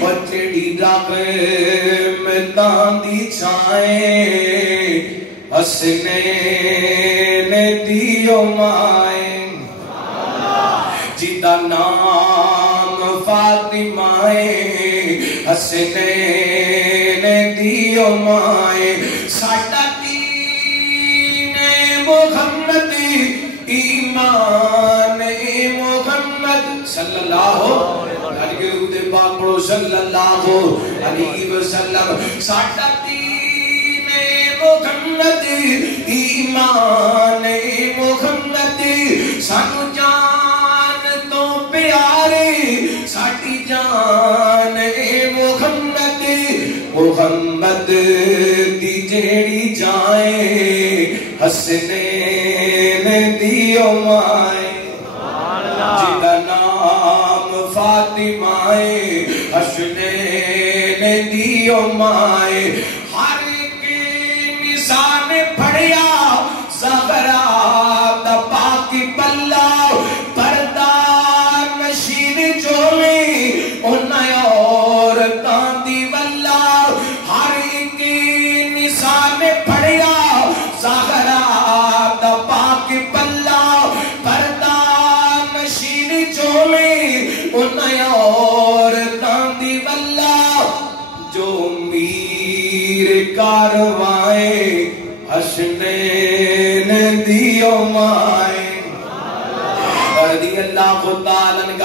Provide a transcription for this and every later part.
اور جیڑی رکھ میدان دی چھائیں حسنین دیو مائیں جیتا نام فاطمہ حسنین دیو مائیں ساٹا دین محمد ایمان محمد صلی اللہ علیہ وسلم ساٹا دین محمد ایمان محمد سانو جان تو پیارے ساٹی جان محمد محمد دی جیڑی جائیں حسنین دیو مائیں جیتا نام فاطمہ حسنین دیو مائیں ہر کے نسان پڑیا زہرا دا پاکی پلا پردہ نشین چولے انہیں عورتاں دی ولا ہر کے نسان پڑیا زہرا دا پاکی پلا پردہ نشین چولے انہیں عورتاں دی ولا جو میر کاروائیں حسنین دیو مائیں رضی اللہ تعالیٰ عنہ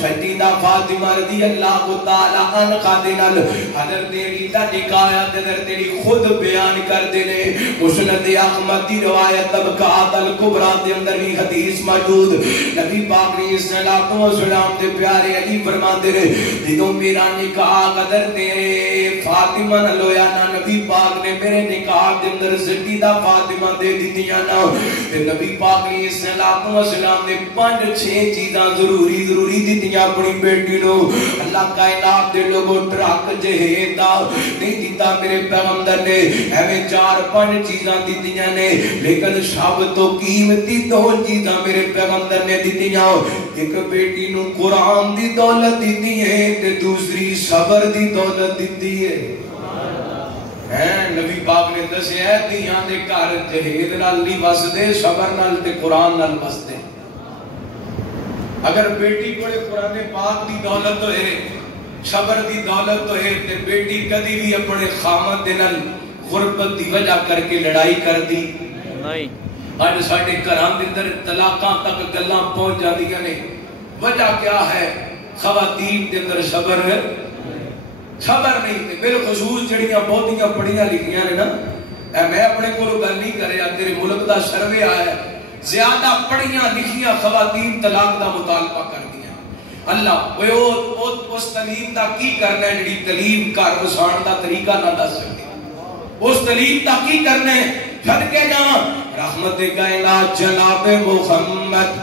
سیدہ فاطمہ رضی اللہ تعالیٰ عنہ دینال حضرت علی دا نکاح حضرت علی خود بیان کر دینے مسند احمد دی روایت طبقات الکبریٰ دے اندر بھی حدیث موجود نبی پاک علیہ السلام دے پیارے علی فرماتے رہے دیدوں میرا نکاح حضرت فاطمہ نہ لویا نا نبی پاک نے میرے نکاح دے اندر سیدہ فاطمہ دے دیتیاں نا نبی پاک علیہ السلام نے 5-6 چیزاں ضروری دیتیاں اپنی بیٹی نو اللہ کائنات دے لوگوں ٹرک جہید دا نہیں دیتا میرے پیغمبر نے ہمیں 4-5 چیزاں دیتیاں نے لیکن سب تو قیمتی 2 چیزاں میرے پیغمبر نے دیتیاں ایک بیٹی نو قرآن دی دولت دیتی ہے تے دوسری صبر دی دولت دیتی ہے نبی پاک نے دسے ہے دیاں دے گھر جہید نال نہیں وسدے صبر نال تے قرآن نال وسدے اگر بیٹی کوڑے قرآن پاک دی دولت ہوئے صبر دی دولت ہوئے تے بیٹی کدی بھی اپنے خامد دنال غربت دی وجہ کر کے لڑائی کر دی آج ساڑھے کرام دندر طلاقاں تک گلاں پہنچ جاتی گنے وجہ کیا ہے خواتین دندر صبر ہے صبر نہیں تے بالخصوص جڑیاں بہتیاں پڑھیاں لکھیاں نے نا میں اپنے کو گل نہیں کرے تیرے ملک دا سروے آیا زیادہ پڑھیاں لکھیاں خواتین طلاق دا مطالبہ کر دیا اللہ اس تعلیم دا کی کرنا ہے جڑی تعلیم کار وسان دا طریقہ نہ دس سکتے اس تعلیم دا کی کرنا ہے چھڑ کے جاؤں رحمت کائنات جناب محمد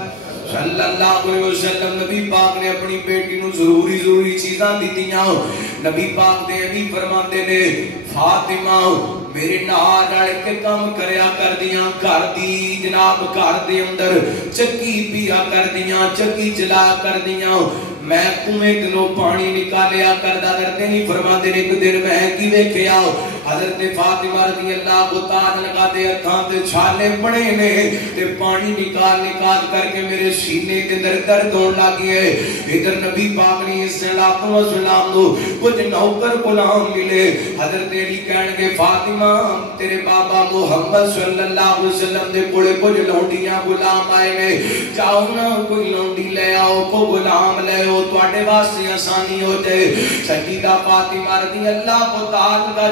صلی اللہ علیہ وسلم نبی پاک نے اپنی بیٹی نو ضروری چیزاں دیتیاں نبی پاک دے ابھی فرماتے نے فاطمہ میرے نار رڑ کے کام کریا کر دیاں گھر دی جناب گھر دے اندر چکی پیا کر دیاں چکی چلا کر دیاں میں کنویں دلوں پانی نکالیا کردہ کرتے نہیں فرماتے نے ایک دن میں کی ویکھے آؤ حضرت فاطمہ رضی اللہ تعالیٰ عنہ دے ہتھاں تے چھالے پڑے نے تے پانی نکال کر کے میرے سینے دے اندر درد ہون لگی ہے ادھر نبی پاک نے السلام نو کچھ نوکر غلام ملے حضرت علی کہنے کے فاطمہ تیرے بابا محمد صلی اللہ علیہ وسلم دے کولے کچھ لونڈیاں غلام آئے نے جاؤ نا کوئی لونڈی لے آؤ کو غلام لے آؤ تواڈے واسطے آسانی ہو جائے سیدہ فاطمہ رضی اللہ تعالیٰ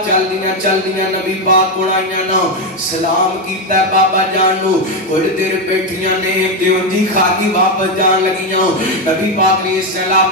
چل دیا نبی پاک کو آئیاں نا سلام کیتا ہے بابا جان نو اور دیر بیٹھیاں نے دیون دی خاکی واپس جان لگیاں نبی پاک نے سلام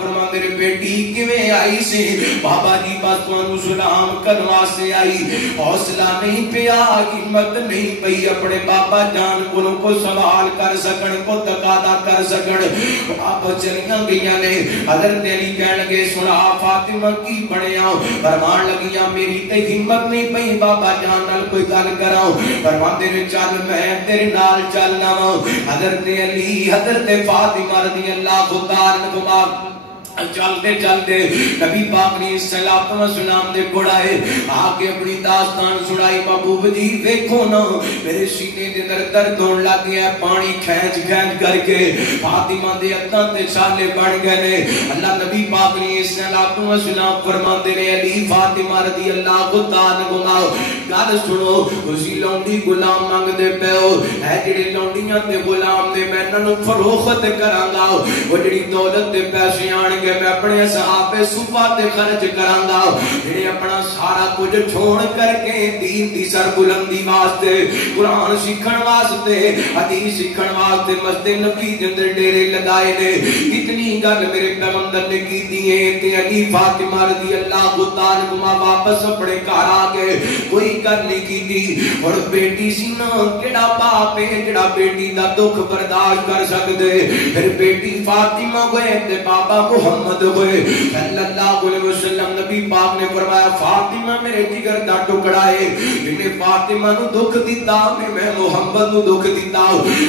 فرما میرے بیٹی کیویں آئی سی بابا جی بس تانوں سلام کرن واسطے آئی حوصلہ نہیں پیا ہمت نہیں پئی اپنے بابا جان کو سوال کر سکن کو تقاضا کر سکن آپ چلیاں گئیاں نے حضرت علی کہن لگے سنا فاطمہ کی بڑیاں فرمان لگیاں میری تے ہمت نہیں پئی بابا جان نال کوئی گل کراں فرماندے نے چل میں تیرے نال چلنا وا حضرت علی حضرت فاطمہ رضی اللہ تعالی عنہ چلتے چلتے نبی پاک نے صلوات و سلام دے گڑائے آکے اپنی داستان سنائی. محبوب جی دیکھو نا میرے سینے دے اندر درد ہون لگ گیا ہے, پانی کھینچ کھینچ کر کے فاطمہ دے اتاں تے چھالے بن گئے نے. اللہ نبی پاک نے صلوات و سلام فرماندے نے علی فاطمہ رضی اللہ تعالی عنہ گل سنو, تسی لونڈی غلام منگ دے پیو, اے جڑے لونڈیاں تے غلام نے میں انہاں نوں فروخت کراں گا, او جڑی دولت تے پیسے آن کہ میں اپنے صحابے صبح تے خرچ کراں گا, جڑے اپنا سارا کچھ چھوڑ کر کے دین دی سربلندی واسطے, قرآن سیکھن واسطے, حدیث سیکھن واسطے مسجد نبی دے اندر ڈیرے لگائے نے. اتنی گل میرے پیغمبر نے کیتی ہے تے علی فاطمہ رضی اللہ تعالی عنہ واپس اپنے گھر آ گئے, کوئی گل نہیں کیتی. اور بیٹی سی نا کیڑا باپ ہے جڑا بیٹی دا دکھ برداشت کر سکدے. پھر بیٹی فاطمہ ہوئے تے بابا محمد ہوئے صلی اللہ علیہ وسلم. نبی پاک نے فرمایا فاطمہ میرے جگر دا ٹکڑا ہے, جنہیں فاطمہ نو دکھ دیتا میں محمد نو دکھ دیتا.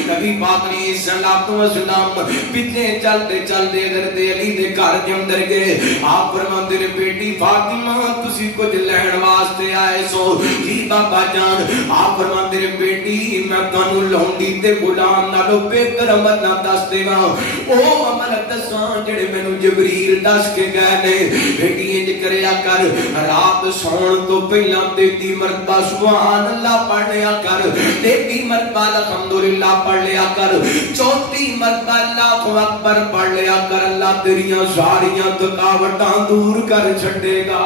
نبی پاک نے صلی اللہ علیہ وسلم پیچھے چلتے چلتے حضرت علی دے گھر دے اندر گئے. آپ فرماندے نے بیٹی فاطمہ تسی کچھ لین واسطے آئے سو؟ جی بابا جان. آپ فرماندے نے بیٹی میں تانوں لونڈی تے غلام نالوں بہتر عمل نہ دس دیواں, او عمل دساں جڑے مینوں جبریل دس کے گئے نے. بیٹی انج کریا کر, رات سون تو پہلا 33 مرتبہ سبحان اللہ پڑھ لیا کر, 33 مرتبہ الحمدللہ پڑھ لیا کر, 34 مرتبہ اللہ اکبر پڑھ لیا کر. اللہ تیریاں ساریاں تھکاوٹاں دور کر چھڈے گا.